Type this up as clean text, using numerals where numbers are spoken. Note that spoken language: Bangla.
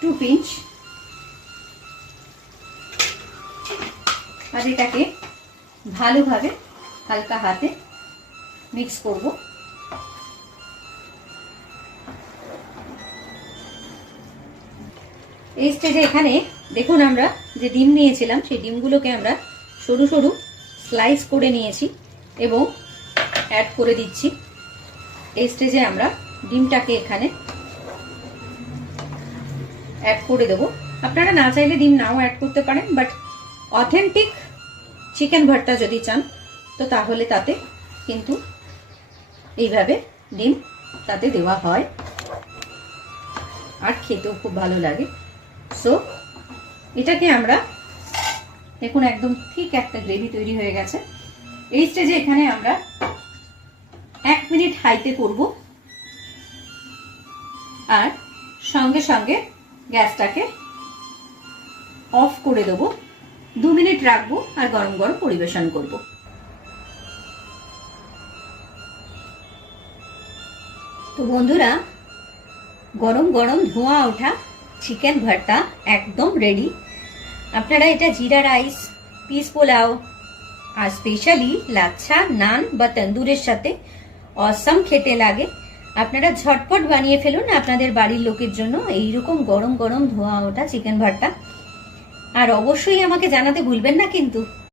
2 পিঞ্চ। আর এটাকে ভালোভাবে হালকা হাতে মিক্স করব। এই স্টেজে এখানে দেখুন আমরা যে ডিম নিয়েছিলাম সেই ডিমগুলোকে আমরা সরু সরু স্লাইস করে নিয়েছি এবং অ্যাড করে দিচ্ছি। এই স্টেজে আমরা ডিমটাকে এখানে অ্যাড করে দেব। আপনারা না চাইলে ডিম নাও অ্যাড করতে পারেন, বাট অথেন্টিক চিকেন ভর্তা যদি চান তো তাহলে তাতে কিন্তু এইভাবে ডিম তাতে দেওয়া হয় আর খেতেও খুব ভালো লাগে। সো এটাকে আমরা দেখুন একদম ঠিক একটা গ্রেভি তৈরি হয়ে গেছে। এই স্টেজে এখানে আমরা 1 মিনিট হাইতে করব আর সঙ্গে সঙ্গে গ্যাসটাকে অফ করে দেবো। 2 মিনিট রাখবো আর গরম গরম পরিবেশন করব। তো বন্ধুরা, গরম গরম ধোঁয়া ওঠা চিকেন ভর্তা একদম রেডি। আপনারা এটা জিরা রাইস, পিস পোলাও আর স্পেশালি লাচ্ছা, নান বা তন্দুরের সাথে অসাম খেতে লাগে। আপনারা ঝটপট বানিয়ে ফেলুন আপনাদের বাড়ির লোকের জন্য এইরকম গরম গরম ধোঁয়া ওঠা চিকেন ভর্তা। আর অবশ্যই আমাকে জানাতে ভুলবেন না কিন্তু।